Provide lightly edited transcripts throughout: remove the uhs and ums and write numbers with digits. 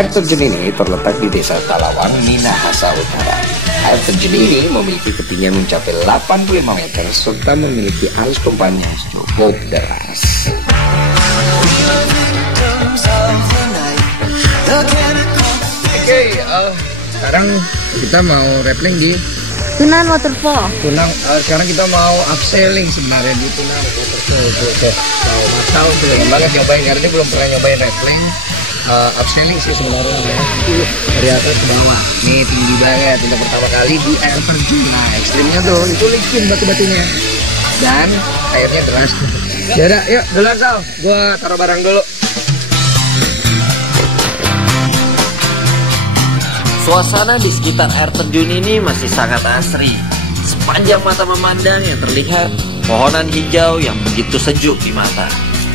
Air terjun ini terletak di Desa Talawang, Minahasa Utara. Air terjun ini memiliki ketinggian mencapai 85 meter serta memiliki arus pompa yang cukup deras. Oke, sekarang kita mau rappelling di Tunan Waterfall. Sekarang kita mau upselling sebenarnya di Tunan Waterfall. Masal belum banget nyobain karena dia belum pernah nyobain rappelling. Upselling sih sebenarnya dari atas ke bawah. Nih tinggi banget untuk pertama kali di air terjun. Nah ekstrimnya tuh itu licin batu-batunya dan airnya deras. Yaudah, yuk duluan Sal, gua taruh barang dulu. Suasana di sekitar air terjun ini masih sangat asri. Sepanjang mata memandang yang terlihat pohonan hijau yang begitu sejuk di mata.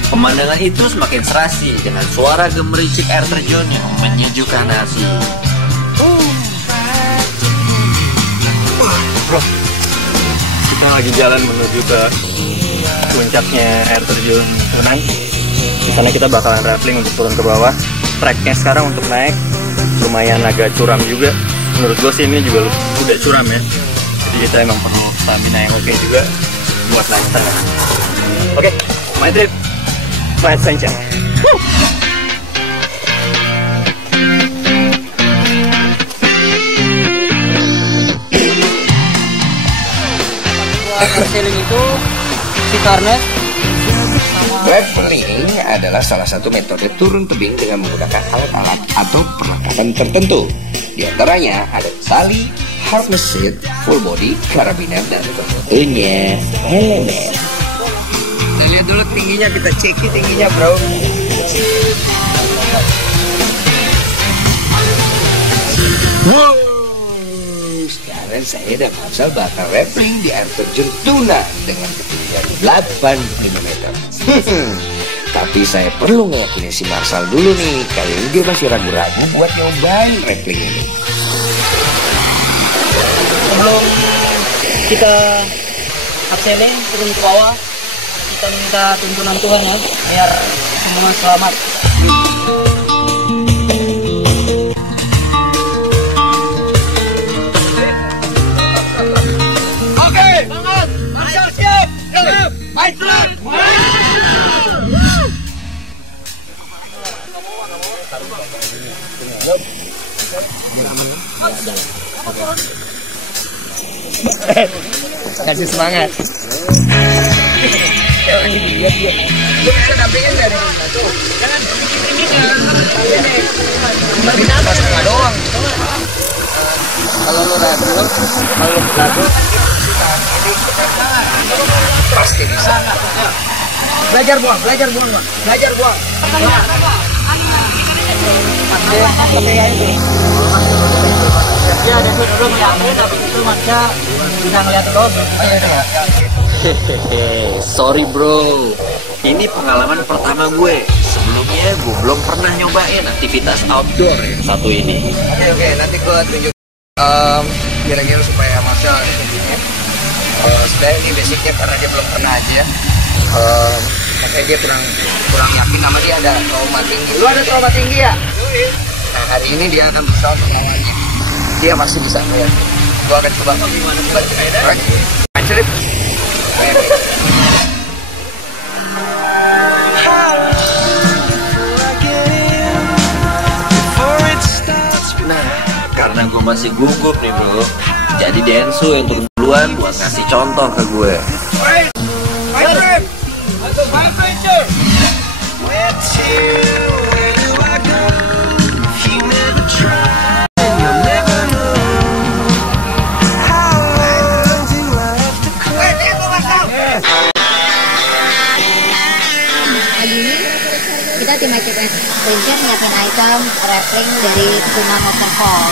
Pemandangan itu semakin serasi dengan suara gemericik air terjun yang menyejukkan hati. Bro, kita lagi jalan menuju ke puncaknya air terjun Tunan. Di sana kita bakalan rappelling untuk turun ke bawah. Treknya sekarang untuk naik lumayan agak curam juga. Menurut gue sih ini juga udah curam ya. Jadi kita emang perlu stamina yang oke juga buat naik sana. Oke, my trip, my adventure. Sailing itu si Karnet. Rappelling adalah salah satu metode turun tebing dengan menggunakan alat-alat atau perlengkapan tertentu. Di antaranya ada tali, harness seat, full body, karabiner, dan tentunya helmet. Kita lihat dulu tingginya, kita ceki tingginya bro. Wow. Sekarang saya dan Marcel bakal rappelling di air terjun Tunan dengan ketinggian 85 meter. Tapi saya perlu ngeyakinin si Marcel dulu nih, kayaknya dia masih ragu-ragu buat nyobain rappelling ini. Sebelum kita upselling turun ke bawah, kita minta tuntunan Tuhan ya, biar semua selamat. Oke, banget, Marcel siap, main flat. Kasih semangat. Lu bisa dampingin gak nih? Jangan mas setengah doang. Kalau lu ragu, pasti bisa. Belajar buang, belajar buang. Ya, dan belum ngeliatin, tapi itu Masnya bisa ngeliat lo. Sorry bro, ini pengalaman pertama gue. Sebelumnya gue belum pernah nyobain aktivitas outdoor yang satu ini. Oke, nanti gue tunjuk kira-kira supaya Marcel sebenarnya ini basicnya karena dia belum pernah aja. Makanya dia kurang yakin sama dia ada trauma tinggi. Lu ada trauma tinggi ya? Nah hari ini dia akan berusaha untuk melawannya. Dia masih bisa melihat. Gua akan coba cerita. Nah, karena gue masih gugup nih bro, jadi Densu yang turun duluan buat ngasih contoh ke gue. Kita tim Magic Adventure nyiapin item rappelling dari Tunan Waterfall.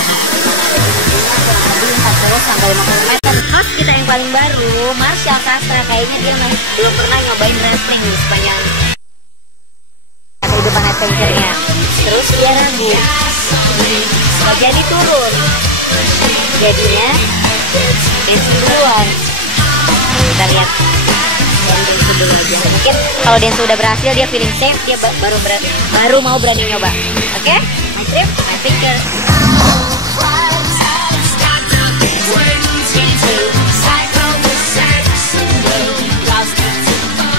Tadi 40 sampai 50 meter. Host kita yang paling baru, Marcel Sastra, kayaknya dia belum pernah nyobain rappelling di sepanjang kehidupan adventure-nya. Terus dia ragu. Jadi turun. Jadinya Densu duluan. Kita lihat dari Densu dulu aja. Mungkin kalau Densu udah berhasil, dia feeling safe, dia baru mau berani nyoba. Oke? My Trip, My Adventure.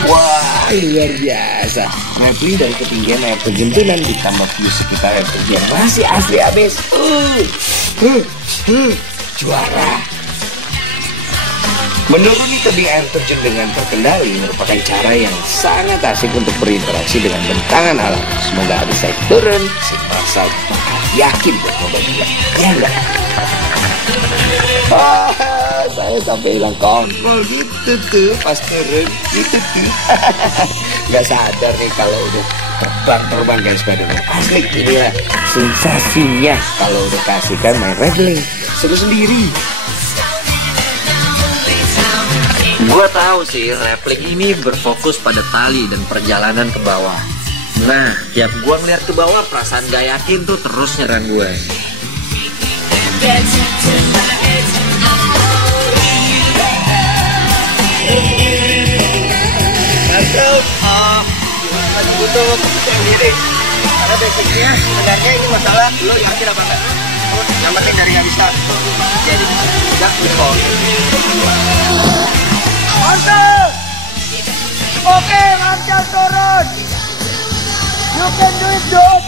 Wah, luar biasa. Rappling dari ketinggian air terjun Tunan ditambah view sekitar air terjun masih asli abis. Juara. Menuruni tebing air terjun dengan terkendali merupakan cara yang sangat asik untuk berinteraksi dengan bentangan alam. Semoga habis saya turun, saya merasa yakin buat coba juga. Ya enggak? Saya sampai hilang kontrol gitu tuh pas turun gitu tuh. Nggak sadar nih kalau udah terbang kayak Spiderman. Asli inilah sensasinya kalau udah kasihkan main rappling. Seru sendiri. Gua tahu sih rappling ini berfokus pada tali dan perjalanan ke bawah. Nah, tiap gua ngeliat ke bawah perasaan gak yakin tuh terus nyerang gue. Masih butuh sendiri. Karena basicnya sebenarnya ini masalah lo yakin apa enggak. Yang penting dari nggak bisa. Jadi udah betul. Mantap. Oke, lancar turun. You can do it, dude.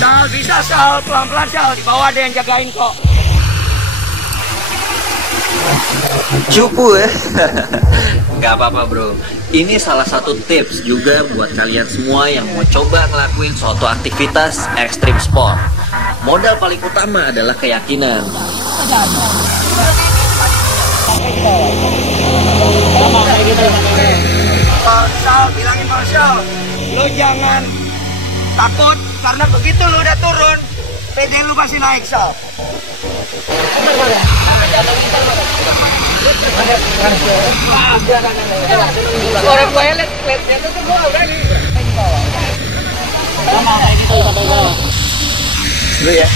Sal, bisa Sal, pelan-pelan Sal. Di bawah ada yang jagain kok. Cupu ya. Gak apa-apa bro. Ini salah satu tips juga buat kalian semua yang mau coba ngelakuin suatu aktivitas ekstrim sport. Modal paling utama adalah keyakinan. Sal, bilangin Marshall, lo jangan takut karena begitu lo udah turun, PD lu pasti naik Sal. Orang gue lihat itu tuh gue udah nih. Dulu ya,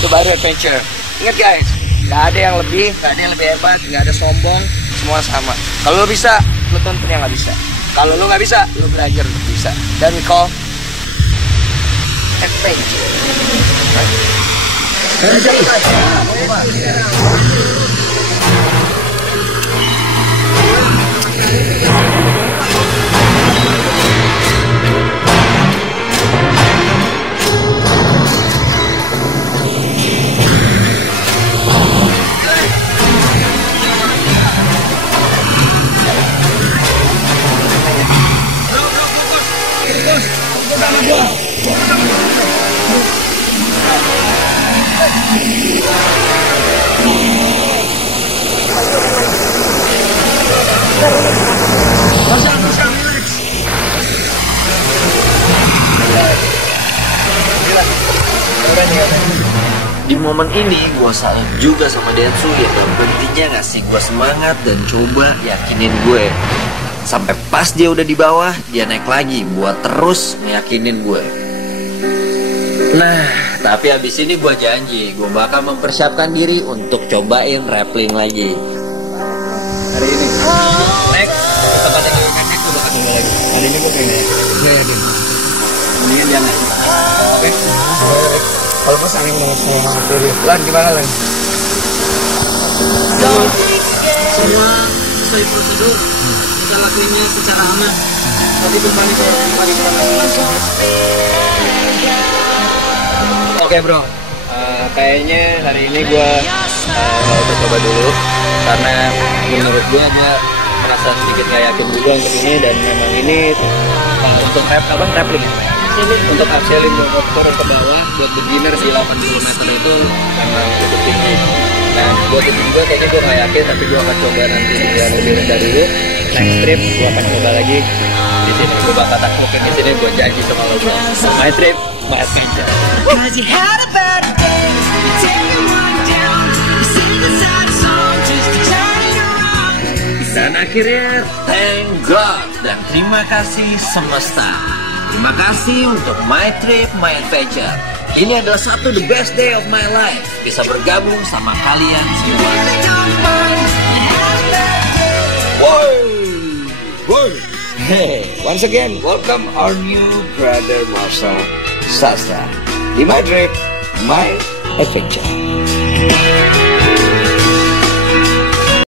itu baru adventure. Ingat guys, nggak ada yang lebih, nggak ada yang lebih hebat, nggak ada sombong, semua sama. Kalau lo bisa, lo tonton yang nggak bisa. Kalau lo nggak bisa, lo belajar untuk bisa. Dan we call adventure. Di momen ini gue salut juga sama Densu yang gak berhentinya ngasih gue semangat dan coba yakinin gue. Sampai pas dia udah di bawah, dia naik lagi buat terus ngeyakinin gue. Nah, tapi abis ini gue janji gue bakal mempersiapkan diri untuk cobain rappling lagi. Hari ini next ke tempat yang lebih pendek gue bakal coba lagi. Hari ini gue pengen Ya ya deh. mendingan jangan. Oke. Kalau pas angin banget sama materi. Lan gimana Lan? Semua sesuai prosedur. Kita lakuinnya secara aman. Tapi kembali ke Oke bro, kayaknya hari ini gue udah coba dulu karena menurut gue merasa sedikit gak yakin juga untuk ini dan memang ini untuk rappling untuk upselling buat turun ke bawah buat beginner di 80 meter itu memang cukup tinggi. Nah buat itu juga kayaknya gue gak yakin tapi gue akan coba nanti yang lebih rendah dulu. Next trip gue akan coba lagi di sini, gue bakal taklukin di sini, gue janji sama lo. My trip, my adventure. Dan akhirnya thank God dan terima kasih semesta. Terima kasih untuk My Trip, My Adventure. Ini adalah satu the best day of my life. Bisa bergabung sama kalian semua. Woi, Hey, once again, welcome our new brother Marcel Sastra di My Trip, My Adventure.